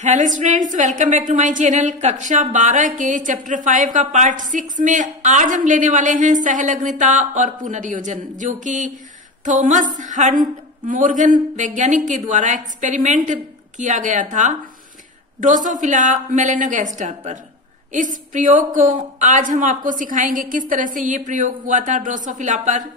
Hello students, welcome back to my channel. कक्षा 12 के chapter 5 का पार्ट 6 में आज हम लेने वाले हैं सहलग्नता और पुनर्योजन, जो कि थॉमस हंट मॉर्गन वैज्ञानिक के द्वारा एक्सपेरिमेंट किया गया था ड्रोसोफिला मेलेनोगास्टर पर। इस प्रयोग को आज हम आपको सिखाएंगे किस तरह से ये प्रयोग हुआ था ड्रोसोफिला पर।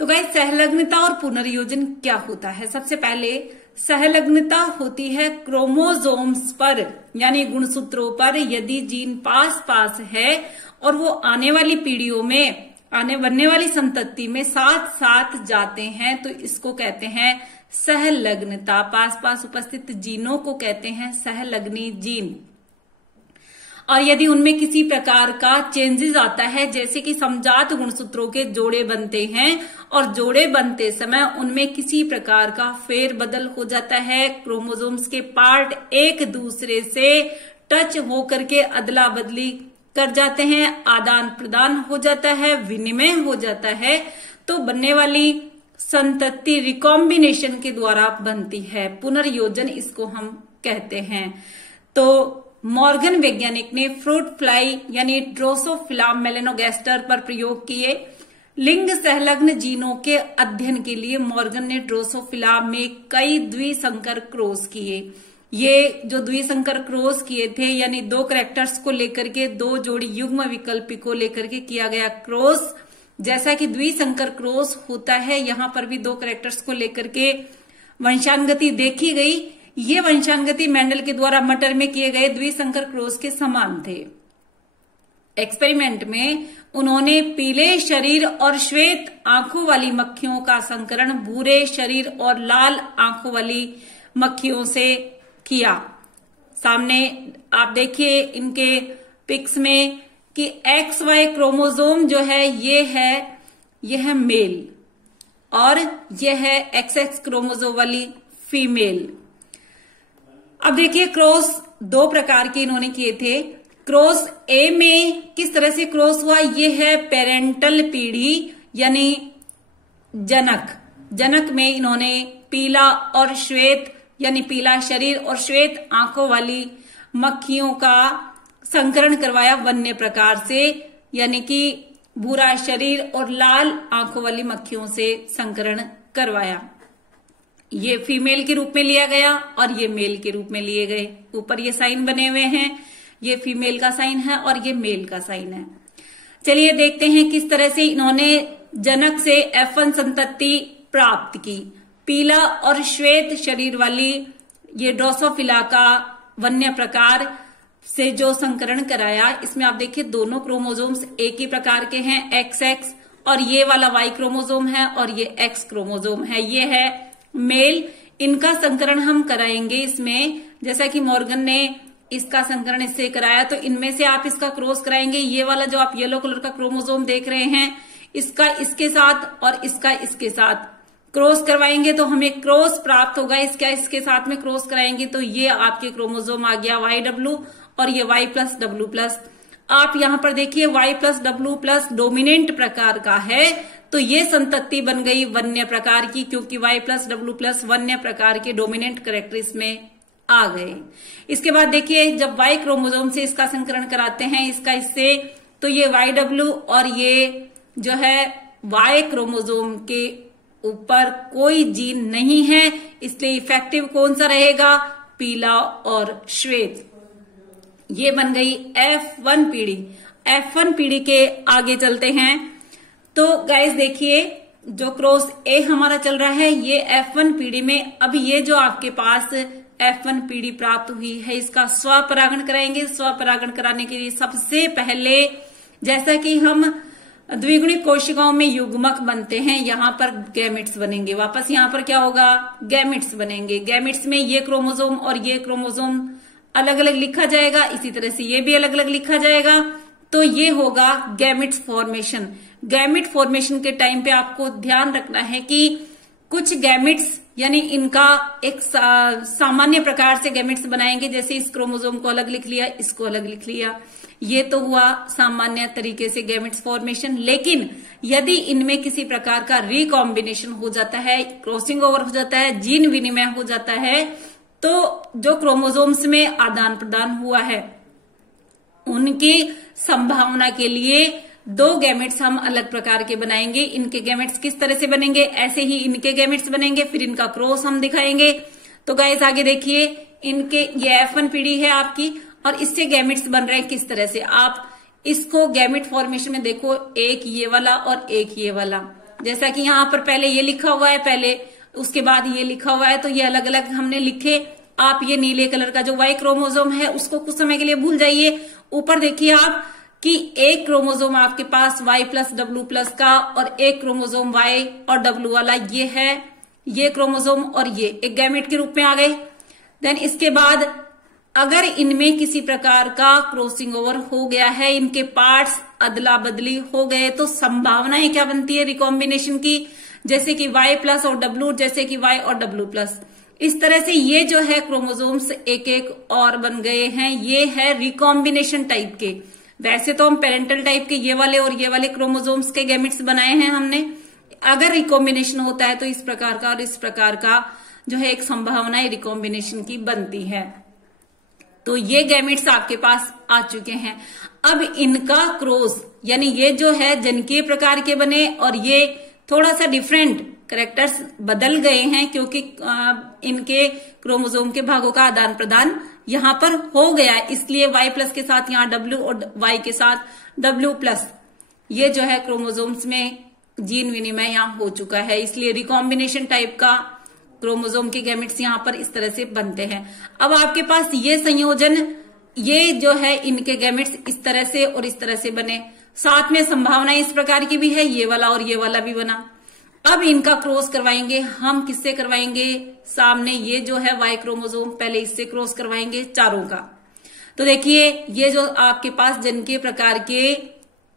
तो गाइस, सहलग्नता और पुनर्योजन क्या होता है? सबसे पहले सहलग्नता होती है क्रोमोसोम्स पर, यानी गुणसूत्रों पर। यदि जीन पास पास है और वो आने वाली पीढ़ियों में, बनने वाली संतति में साथ साथ जाते हैं तो इसको कहते हैं सहलग्नता। पास पास उपस्थित जीनों को कहते हैं सहलग्नी जीन। और यदि उनमें किसी प्रकार का चेंजेस आता है, जैसे कि समजात गुणसूत्रों के जोड़े बनते हैं और जोड़े बनते समय उनमें किसी प्रकार का फेरबदल हो जाता है, क्रोमोसोम्स के पार्ट एक दूसरे से टच होकर के अदला बदली कर जाते हैं, आदान प्रदान हो जाता है, विनिमय हो जाता है, तो बनने वाली संतति रिकॉम्बिनेशन के द्वारा बनती है। पुनर्योजन इसको हम कहते हैं। तो मॉर्गन वैज्ञानिक ने फ्रूट फ्लाई यानी ड्रोसोफिला मेलेनोगास्टर पर प्रयोग किए। लिंग संलग्न जीनों के अध्ययन के लिए मॉर्गन ने ड्रोसोफिला में कई द्विसंकर क्रॉस किए। ये जो द्विसंकर क्रॉस किए थे, यानी दो कैरेक्टर्स को लेकर के, दो जोड़ी युग्म विकल्प को लेकर के किया गया क्रॉस। जैसा कि द्विसंकर क्रॉस होता है, यहां पर भी दो कैरेक्टर्स को लेकर के वंशानुगति देखी गई। ये वंशानुगति मेंडल के द्वारा मटर में किए गए द्विसंकर क्रॉस के समान थे। एक्सपेरिमेंट में उन्होंने पीले शरीर और श्वेत आंखों वाली मक्खियों का संकरण भूरे शरीर और लाल आंखों वाली मक्खियों से किया। सामने आप देखिए इनके पिक्स में कि XY क्रोमोसोम जो है ये है मेल और ये है XX क्रोमोसोम वाली फीमेल। अब देखिए, क्रॉस दो प्रकार के इन्होंने किए थे। क्रॉस ए में किस तरह से क्रॉस हुआ? ये है पेरेंटल पीढ़ी यानी जनक में इन्होंने पीला और श्वेत यानी पीला शरीर और श्वेत आंखों वाली मक्खियों का संकरण करवाया वन्य प्रकार से, यानी कि भूरा शरीर और लाल आंखों वाली मक्खियों से संकरण करवाया। ये फीमेल के रूप में लिया गया और ये मेल के रूप में लिए गए। ऊपर ये साइन बने हुए हैं, ये फीमेल का साइन है और ये मेल का साइन है। चलिए देखते हैं किस तरह से इन्होंने जनक से F1 संतति प्राप्त की। पीला और श्वेत शरीर वाली ये ड्रोसोफिला का वन्य प्रकार से जो संकरण कराया, इसमें आप देखिए दोनों क्रोमोसोम्स एक ही प्रकार के हैं, XX, और ये वाला Y क्रोमोसोम है और ये X क्रोमोसोम है। ये है मेल। इनका संकरण हम कराएंगे इसमें, जैसा कि मॉर्गन ने इसका संकरण इससे कराया, तो इनमें से आप इसका क्रॉस कराएंगे। ये वाला जो आप येलो कलर का क्रोमोसोम देख रहे हैं, इसका इसके साथ और इसका इसके साथ क्रॉस करवाएंगे तो हमें क्रॉस प्राप्त होगा। इसका इसके साथ में क्रॉस कराएंगे तो ये आपके क्रोमोसोम आ गया YW और ये Y+W+। आप यहां पर देखिए Y+W+ डोमिनेंट प्रकार का है, तो ये संतति बन गई वन्य प्रकार की, क्योंकि Y+W+ वन्य प्रकार के डोमिनेंट कैरेक्टर इसमें आ गए। इसके बाद देखिए, जब Y क्रोमोसोम से इसका संकरण कराते हैं, इसका इससे, तो ये YW और ये जो है Y क्रोमोसोम के ऊपर कोई जीन नहीं है, इसलिए इफेक्टिव कौन सा रहेगा? पीला और श्वेत। ये बन गई F1 पीढ़ी। F1 पीढ़ी के आगे चलते हैं तो गाइस देखिए, जो क्रॉस ए हमारा चल रहा है ये F1 पीढ़ी में। अब ये जो आपके पास F1 पीढ़ी प्राप्त हुई है, इसका स्वपरागण कराएंगे। स्वपरागण कराने के लिए सबसे पहले, जैसा कि हम द्विगुणित कोशिकाओं में युग्मक बनते हैं, यहां पर गैमेट्स बनेंगे। वापस यहां पर क्या होगा? गैमेट्स बनेंगे। गैमेट्स में ये क्रोमोसोम और ये क्रोमोसोम अलग अलग लिखा जाएगा, इसी तरह से ये भी अलग अलग लिखा जाएगा, तो ये होगा गैमेट्स फॉर्मेशन। गैमेट फॉर्मेशन के टाइम पे आपको ध्यान रखना है कि कुछ गैमेट्स यानी इनका एक सामान्य प्रकार से गैमेट्स बनाएंगे, जैसे इस क्रोमोसोम को अलग लिख लिया, इसको अलग लिख लिया, ये तो हुआ सामान्य तरीके से गैमेट्स फॉर्मेशन। लेकिन यदि इनमें किसी प्रकार का रिकॉम्बिनेशन हो जाता है, क्रॉसिंग ओवर हो जाता है, जीन विनिमय हो जाता है, तो जो क्रोमोसोम्स में आदान प्रदान हुआ है उनकी संभावना के लिए 2 गैमेट्स हम अलग प्रकार के बनाएंगे। इनके गैमेट्स किस तरह से बनेंगे, ऐसे ही इनके गैमेट्स बनेंगे, फिर इनका क्रॉस हम दिखाएंगे। तो गाइस आगे देखिए, इनके ये F1 पीढ़ी है आपकी और इससे गैमेट्स बन रहे हैं किस तरह से। आप इसको गैमेट फॉर्मेशन में देखो, एक ये वाला और एक ये वाला, जैसा कि यहाँ पर पहले ये लिखा हुआ है, पहले उसके बाद ये लिखा हुआ है, तो ये अलग अलग हमने लिखे। आप ये नीले कलर का जो वाई क्रोमोसोम है उसको कुछ समय के लिए भूल जाइए। ऊपर देखिए आप कि एक क्रोमोसोम आपके पास Y+W+ का और एक क्रोमोसोम Y और W वाला ये है, ये क्रोमोसोम और ये एक गैमेट के रूप में आ गए। देन इसके बाद अगर इनमें किसी प्रकार का क्रॉसिंग ओवर हो गया है, इनके पार्ट्स अदला बदली हो गए, तो संभावनाएं क्या बनती है रिकॉम्बिनेशन की, जैसे कि Y+ और W, जैसे कि Y और W+। इस तरह से ये जो है क्रोमोसोम्स एक एक और बन गए हैं। ये है रिकॉम्बिनेशन टाइप के। वैसे तो हम पेरेंटल टाइप के ये वाले और ये वाले क्रोमोसोम्स के गैमेट्स बनाए हैं हमने। अगर रिकॉम्बिनेशन होता है तो इस प्रकार का और इस प्रकार का जो है एक संभावना रिकॉम्बिनेशन की बनती है। तो ये गैमेट्स आपके पास आ चुके हैं। अब इनका क्रॉस, यानी ये जो है जनिकीय प्रकार के बने और ये थोड़ा सा डिफरेंट कैरेक्टर्स बदल गए हैं, क्योंकि इनके क्रोमोसोम के भागों का आदान प्रदान यहां पर हो गया है, इसलिए Y+ के साथ यहाँ W और Y के साथ W+, ये जो है क्रोमोसोम्स में जीन विनिमय यहाँ हो चुका है, इसलिए रिकॉम्बिनेशन टाइप का क्रोमोसोम के गैमेट्स यहाँ पर इस तरह से बनते हैं। अब आपके पास ये संयोजन, ये जो है इनके गैमेट्स इस तरह से और इस तरह से बने, साथ में संभावना इस प्रकार की भी है, ये वाला और ये वाला भी बना। अब इनका क्रॉस करवाएंगे हम, किससे करवाएंगे, सामने ये जो है Y क्रोमोसोम, पहले इससे क्रॉस करवाएंगे चारों का। तो देखिए ये जो आपके पास जनिकीय प्रकार के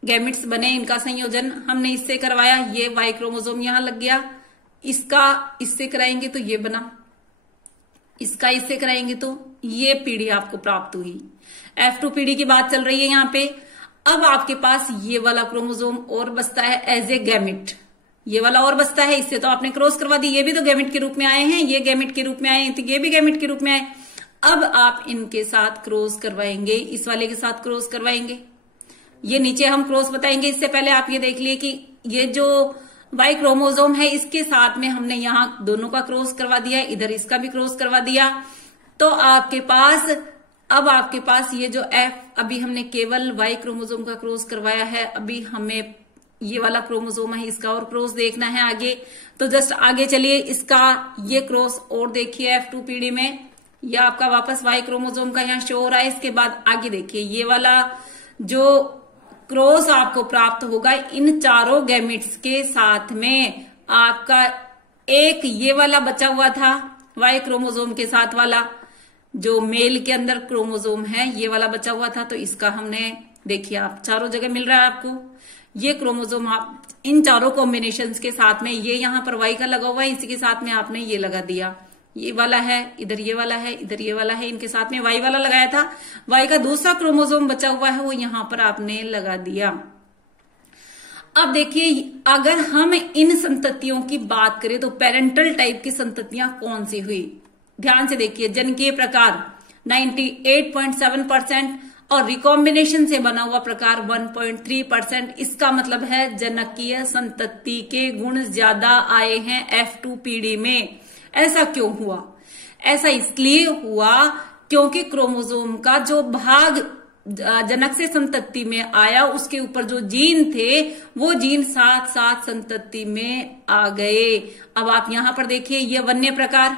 गैमेट्स बने, इनका संयोजन हमने इससे करवाया, ये Y क्रोमोसोम यहां लग गया, इसका इससे कराएंगे तो ये बना, इसका इससे कराएंगे तो ये पीढ़ी आपको प्राप्त हुई। F2 पीढ़ी की बात चल रही है यहाँ पे। अब आपके पास ये वाला क्रोमोसोम और बचता है एज ए गैमेट, ये वाला और बचता है, इससे तो आपने क्रॉस करवा दी, ये भी तो गैमेट के रूप में आए हैं, ये गैमेट के रूप में आए हैं, तो ये भी गैमेट के रूप में आए। अब आप इनके साथ क्रॉस करवाएंगे, इस वाले के साथ क्रॉस करवाएंगे, ये नीचे हम क्रॉस बताएंगे। इससे पहले आप ये देख लिए कि ये जो Y क्रोमोसोम है इसके साथ में हमने यहाँ दोनों का क्रॉस करवा दिया, इधर इसका भी क्रॉस करवा दिया। तो आपके पास अब आपके पास ये जो F, अभी हमने केवल Y क्रोमोसोम का क्रॉस करवाया है, अभी हमें ये वाला क्रोमोसोम है इसका और क्रॉस देखना है आगे। तो जस्ट आगे चलिए, इसका ये क्रॉस और देखिए F2 पीढ़ी में, ये आपका वापस Y क्रोमोसोम का यहाँ शो हो रहा है। इसके बाद आगे देखिए ये वाला जो क्रॉस आपको प्राप्त होगा इन चारों गैमेट्स के साथ में, आपका एक ये वाला बचा हुआ था Y क्रोमोसोम के साथ वाला, जो मेल के अंदर क्रोमोसोम है ये वाला बचा हुआ था, तो इसका हमने देखिए आप चारों जगह मिल रहा है आपको ये क्रोमोसोम। आप इन चारों कॉम्बिनेशन के साथ में, ये यहाँ पर Y का लगा हुआ है, इसी के साथ में आपने ये लगा दिया, ये वाला है, इधर ये वाला है, इधर ये वाला है, इनके साथ में Y वाला लगाया था, Y का दूसरा क्रोमोसोम बचा हुआ है वो यहां पर आपने लगा दिया। अब देखिए अगर हम इन संततियों की बात करें तो पेरेंटल टाइप की संततियां कौन सी हुई, ध्यान से देखिए। जनिकीय प्रकार 98.7% और रिकॉम्बिनेशन से बना हुआ प्रकार 1.3%। इसका मतलब है जनकीय संतति के गुण ज्यादा आए हैं F2 पीढ़ी में। ऐसा क्यों हुआ? ऐसा इसलिए हुआ क्योंकि क्रोमोसोम का जो भाग जनक से संतति में आया उसके ऊपर जो जीन थे वो जीन साथ साथ संतति में आ गए। अब आप यहां पर देखिए ये वन्य प्रकार,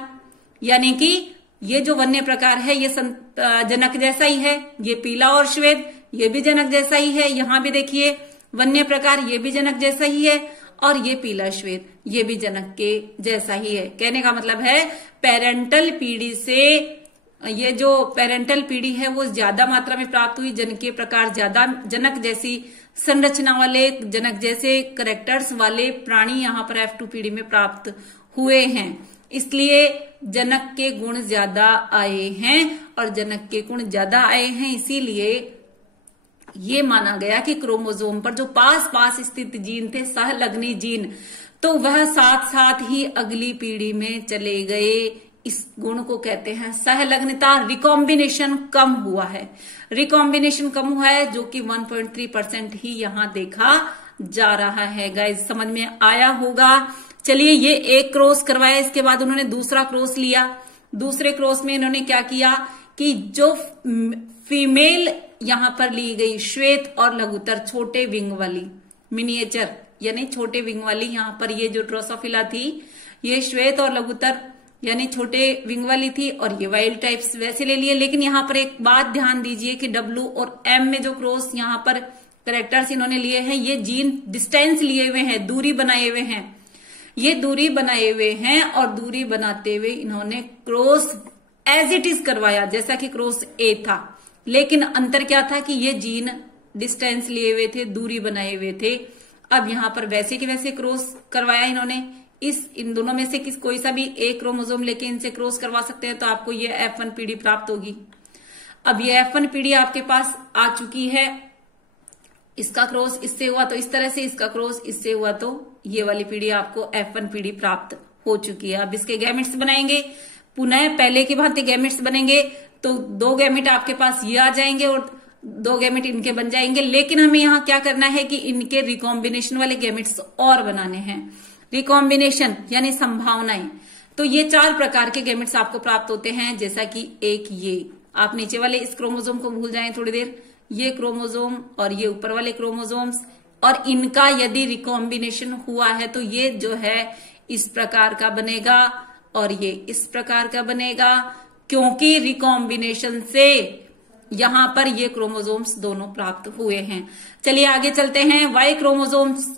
यानी कि ये जो वन्य प्रकार है ये जनक जैसा ही है, ये पीला और श्वेत ये भी जनक जैसा ही है। यहां भी देखिए वन्य प्रकार ये भी जनक जैसा ही है और ये पीला श्वेत ये भी जनक के जैसा ही है। कहने का मतलब है पेरेंटल पीढ़ी से ये जो पेरेंटल पीढ़ी है वो ज्यादा मात्रा में प्राप्त हुई, जनकीय प्रकार ज्यादा जनक जैसी संरचना वाले, जनक जैसे कैरेक्टर्स वाले प्राणी यहाँ पर F2 पीढ़ी में प्राप्त हुए हैं, इसलिए जनक के गुण ज्यादा आए हैं। और जनक के गुण ज्यादा आए हैं इसीलिए ये माना गया कि क्रोमोसोम पर जो पास पास स्थित जीन थे सहलग्नी जीन, तो वह साथ साथ ही अगली पीढ़ी में चले गए। इस गुण को कहते हैं सहलग्नता। रिकॉम्बिनेशन कम हुआ है, रिकॉम्बिनेशन कम हुआ है, जो कि 1.3% ही यहां देखा जा रहा है। गाइस समझ में आया होगा। चलिए, ये एक क्रॉस करवाया, इसके बाद उन्होंने दूसरा क्रॉस लिया। दूसरे क्रॉस में इन्होंने क्या किया कि जो फीमेल यहां पर ली गई श्वेत और लघुतर छोटे विंग वाली, मिनिएचर यानी छोटे विंग वाली, यहां पर ये जो ड्रोसोफिला थी ये श्वेत और लघुतर यानी छोटे विंग वाली थी, और ये वाइल्ड टाइप्स वैसे ले लिए। लेकिन यहां पर एक बात ध्यान दीजिए कि W और M में जो क्रॉस यहां पर कैरेक्टर्स इन्होंने लिए हैं, ये जीन डिस्टेंस लिए हुए हैं, दूरी बनाए हुए हैं, ये दूरी बनाए हुए हैं, और दूरी बनाते हुए इन्होंने क्रॉस एज इट इज करवाया जैसा कि क्रॉस A था। लेकिन अंतर क्या था कि ये जीन डिस्टेंस लिए हुए थे, दूरी बनाए हुए थे। अब यहां पर वैसे के वैसे क्रॉस करवाया इन्होंने। इन दोनों में से कोई सा भी एक क्रोमोसोम लेके इनसे क्रॉस करवा सकते हैं, तो आपको ये F1 पीढ़ी प्राप्त होगी। अब ये F1 पीढ़ी आपके पास आ चुकी है। इसका क्रॉस इससे हुआ तो इस तरह से, इसका क्रॉस इससे हुआ तो ये वाली पीढ़ी आपको F1 पीढ़ी प्राप्त हो चुकी है। अब इसके गैमेट्स बनाएंगे, पुनः पहले की भांति गैमेट्स बनेंगे, तो 2 गैमेट आपके पास ये आ जाएंगे और 2 गैमेट इनके बन जाएंगे। लेकिन हमें यहाँ क्या करना है कि इनके रिकॉम्बिनेशन वाले गैमेट्स और बनाने हैं। रिकॉम्बिनेशन यानी संभावनाएं, तो ये 4 प्रकार के गैमेट्स आपको प्राप्त होते हैं। जैसा कि एक ये, आप नीचे वाले इस क्रोमोसोम को भूल जाएं थोड़ी देर, ये क्रोमोसोम और ये ऊपर वाले क्रोमोसोम्स, और इनका यदि रिकॉम्बिनेशन हुआ है तो ये जो है इस प्रकार का बनेगा और ये इस प्रकार का बनेगा, क्योंकि रिकॉम्बिनेशन से यहां पर ये क्रोमोसोम्स दोनों प्राप्त हुए हैं। चलिए आगे चलते हैं। वाई क्रोमोसोम्स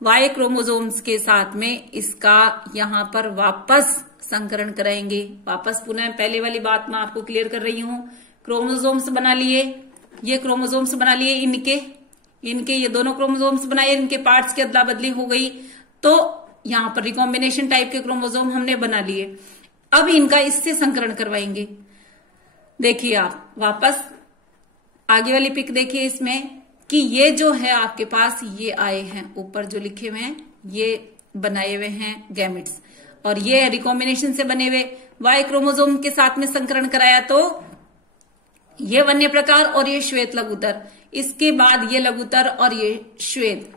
वाई क्रोमोसोम्स के साथ में इसका यहां पर वापस संकरण कराएंगे। वापस पुनः पहले वाली बात मैं आपको क्लियर कर रही हूं। क्रोमोसोम्स बना लिए, ये क्रोमोसोम्स बना लिए, इनके ये दोनों क्रोमोसोम्स बनाए, इनके पार्ट्स की अदला बदली हो गई, तो यहां पर रिकॉम्बिनेशन टाइप के क्रोमोसोम हमने बना लिए। अब इनका इससे संकरण करवाएंगे। देखिए आप वापस आगे वाली पिक देखिए, इसमें कि ये जो है आपके पास ये आए हैं, ऊपर जो लिखे हुए हैं ये बनाए हुए हैं गैमेट्स, और ये रिकॉम्बिनेशन से बने हुए वाई क्रोमोसोम के साथ में संकरण कराया, तो ये वन्य प्रकार और ये श्वेत लघुतर, इसके बाद ये लघुतर और ये श्वेत।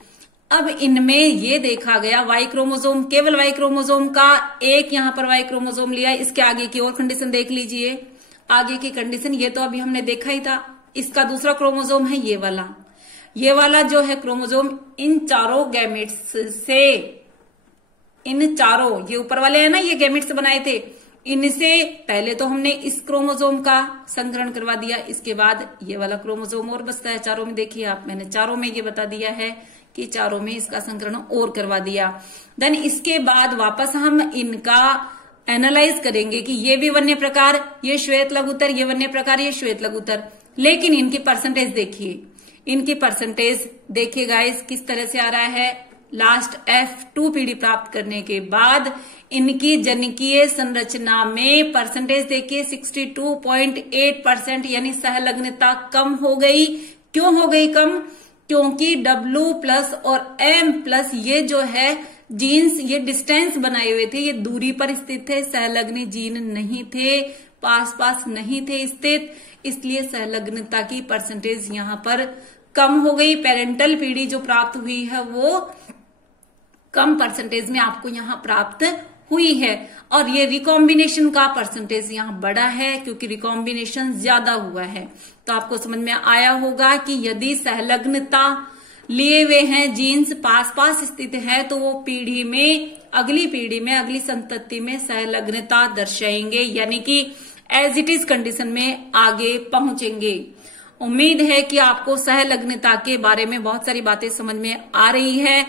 अब इनमें ये देखा गया वाई क्रोमोसोम, केवल वाई क्रोमोसोम का एक यहां पर वाई क्रोमोसोम लिया। इसके आगे की और कंडीशन देख लीजिए। आगे की कंडीशन ये तो अभी हमने देखा ही था। इसका दूसरा क्रोमोसोम है ये वाला जो है क्रोमोसोम, इन चारों गैमेट्स से, इन चारों, ये ऊपर वाले हैं ना, ये गैमेट्स बनाए थे, इनसे पहले तो हमने इस क्रोमोसोम का संकरण करवा दिया, इसके बाद ये वाला क्रोमोसोम और बचता है चारों में। देखिए आप, मैंने चारों में ये बता दिया है कि चारों में इसका संकरण और करवा दिया। देन इसके बाद वापस हम इनका एनालाइज करेंगे कि ये भी वन्य प्रकार, ये श्वेत लघुतर, ये वन्य प्रकार, ये श्वेत लघुतर। लेकिन इनकी परसेंटेज देखिए, इनकी परसेंटेज देखिए गाइस किस तरह से आ रहा है। लास्ट F2 पीढ़ी प्राप्त करने के बाद इनकी जनिकीय संरचना में परसेंटेज देखिए 62.8%, यानी सहलग्नता कम हो गई। क्यों हो गई कम? क्योंकि W+ और M+ ये जो है जीन्स, ये डिस्टेंस बनाए हुए थे, ये दूरी पर स्थित थे, सहलग्न जीन नहीं थे, पास नहीं थे स्थित, इसलिए सहलग्नता की परसेंटेज यहां पर कम हो गई। पेरेंटल पीढ़ी जो प्राप्त हुई है वो कम परसेंटेज में आपको यहां प्राप्त हुई है, और ये रिकॉम्बिनेशन का परसेंटेज यहां बड़ा है क्योंकि रिकॉम्बिनेशन ज्यादा हुआ है। तो आपको समझ में आया होगा कि यदि सहलग्नता लिए हुए हैं, जीन्स पास स्थित है, तो वो पीढ़ी में, अगली संतति में सहलग्नता दर्शाएंगे, यानी कि एज इट इज कंडीशन में आगे पहुंचेंगे। उम्मीद है कि आपको सहलग्नता के बारे में बहुत सारी बातें समझ में आ रही है।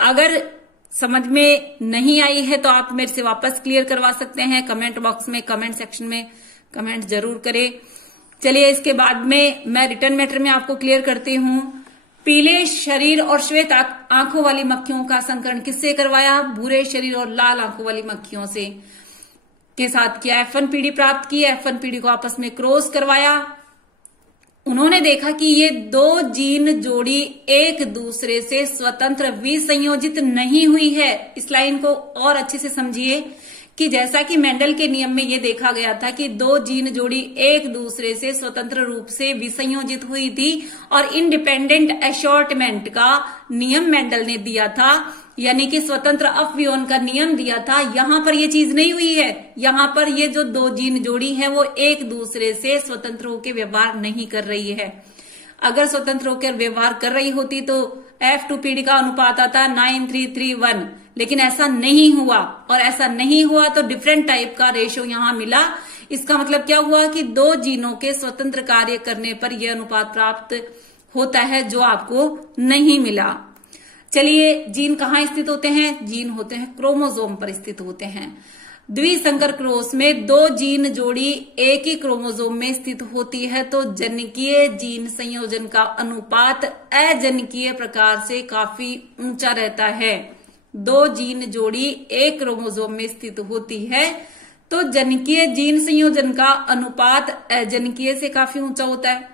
अगर समझ में नहीं आई है तो आप मेरे से वापस क्लियर करवा सकते हैं। कमेंट बॉक्स में, कमेंट सेक्शन में कमेंट जरूर करें। चलिए इसके बाद में मैं रिटर्न मैटर में आपको क्लियर करती हूं। पीले शरीर और श्वेत आंखों वाली मक्खियों का संकरण किससे करवाया? भूरे शरीर और लाल आंखों वाली मक्खियों से के साथ किया। F1 पीढ़ी प्राप्त की, F1 पीढ़ी को आपस में क्रॉस करवाया। उन्होंने देखा कि ये 2 जीन जोड़ी एक दूसरे से स्वतंत्र विसंयोजित नहीं हुई है। इस लाइन को और अच्छे से समझिए कि जैसा कि मेंडल के नियम में ये देखा गया था कि दो जीन जोड़ी एक दूसरे से स्वतंत्र रूप से विसंयोजित हुई थी और इंडिपेंडेंट असॉर्टमेंट का नियम मेंडल ने दिया था, यानी कि स्वतंत्र अपव्यवन का नियम दिया था। यहां पर ये चीज नहीं हुई है। यहां पर ये जो दो जीन जोड़ी है वो एक दूसरे से स्वतंत्र होकर व्यवहार नहीं कर रही है। अगर स्वतंत्र होकर व्यवहार कर रही होती तो F2PD का अनुपात आता 9331, लेकिन ऐसा नहीं हुआ। और ऐसा नहीं हुआ तो डिफरेंट टाइप का रेशो यहां मिला। इसका मतलब क्या हुआ कि दो जीनों के स्वतंत्र कार्य करने पर यह अनुपात प्राप्त होता है, जो आपको नहीं मिला। चलिए, जीन कहाँ स्थित होते हैं? जीन होते हैं क्रोमोसोम पर स्थित होते हैं। द्विसंकर क्रॉस में दो जीन जोड़ी एक ही क्रोमोसोम में स्थित होती है तो जनिकीय जीन संयोजन का अनुपात अजनिकीय प्रकार से काफी ऊंचा रहता है। दो जीन जोड़ी एक क्रोमोसोम में स्थित होती है तो जनिकीय जीन संयोजन का अनुपात अजनिकीय से काफी ऊंचा होता है।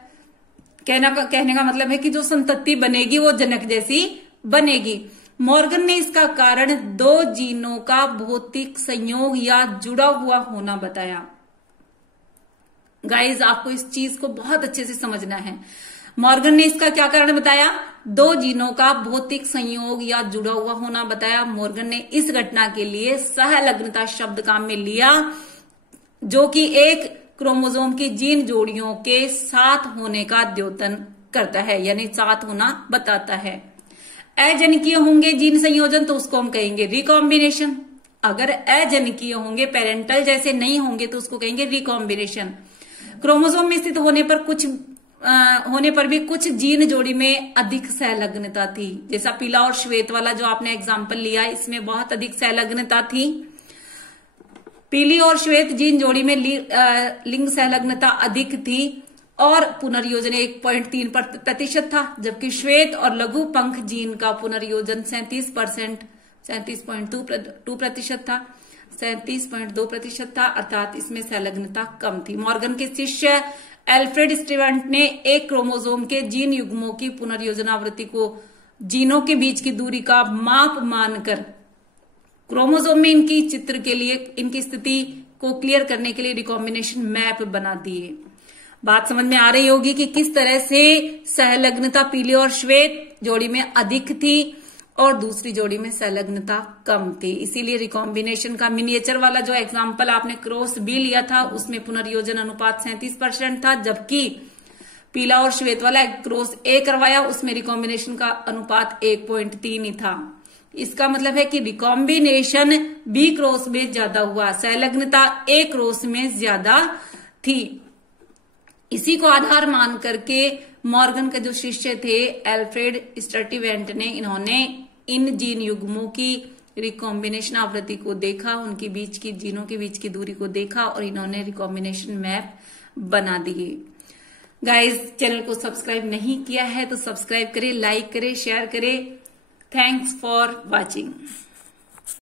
कहने का मतलब है कि जो संतति बनेगी वो जनक जैसी बनेगी। मॉर्गन ने इसका कारण दो जीनों का भौतिक संयोग या जुड़ा हुआ होना बताया। गाइज, आपको इस चीज को बहुत अच्छे से समझना है। मॉर्गन ने इसका क्या कारण बताया? दो जीनों का भौतिक संयोग या जुड़ा हुआ होना बताया। मॉर्गन ने इस घटना के लिए सहलग्नता शब्द काम में लिया, जो कि एक क्रोमोसोम की जीन जोड़ियों के साथ होने का द्योतन करता है, यानी साथ होना बताता है। अजनिकीय होंगे जीन संयोजन तो उसको हम कहेंगे रिकॉम्बिनेशन। अगर अजनिकीय होंगे, पेरेंटल जैसे नहीं होंगे, तो उसको कहेंगे रिकॉम्बिनेशन। क्रोमोसोम में स्थित होने पर भी कुछ जीन जोड़ी में अधिक सहलग्नता थी। जैसा पीला और श्वेत वाला जो आपने एग्जाम्पल लिया, इसमें बहुत अधिक सहलग्नता थी। पीली और श्वेत जीन जोड़ी में लिंग सहलग्नता अधिक थी और पुनर्योजन 1.3% था, जबकि श्वेत और लघु पंख जीन का पुनर्योजन 37.2% था। 37.2% था, अर्थात इसमें संलग्नता कम थी। मॉर्गन के शिष्य एल्फ्रेड स्टीवेंट ने एक क्रोमोसोम के जीन युग्मों की पुनर्योजन आवृत्ति को जीनों के बीच की दूरी का माप मानकर क्रोमोसोम में इनकी चित्र के लिए, इनकी स्थिति को क्लियर करने के लिए रिकॉम्बिनेशन मैप बना दिए। बात समझ में आ रही होगी कि किस तरह से सहलग्नता पीले और श्वेत जोड़ी में अधिक थी और दूसरी जोड़ी में संलग्नता कम थी। इसीलिए रिकॉम्बिनेशन का मिनिएचर वाला जो एग्जाम्पल आपने क्रॉस बी लिया था, उसमें पुनर्योजन अनुपात 37% था, जबकि पीला और श्वेत वाला क्रॉस ए करवाया, उसमें रिकॉम्बिनेशन का अनुपात 1.3 ही था। इसका मतलब है कि रिकॉम्बिनेशन बी क्रॉस में ज्यादा हुआ, संलग्नता ए क्रॉस में ज्यादा थी। इसी को आधार मान करके मॉर्गन के जो शिष्य थे एल्फ्रेड स्टीवेंट ने, इन्होंने इन जीन युग्मों की रिकॉम्बिनेशन आवृत्ति को देखा, उनके बीच की जीनों के बीच की दूरी को देखा और इन्होंने रिकॉम्बिनेशन मैप बना दिए। गाइस, चैनल को सब्सक्राइब नहीं किया है तो सब्सक्राइब करें, लाइक करें, शेयर करें। Thanks for watching.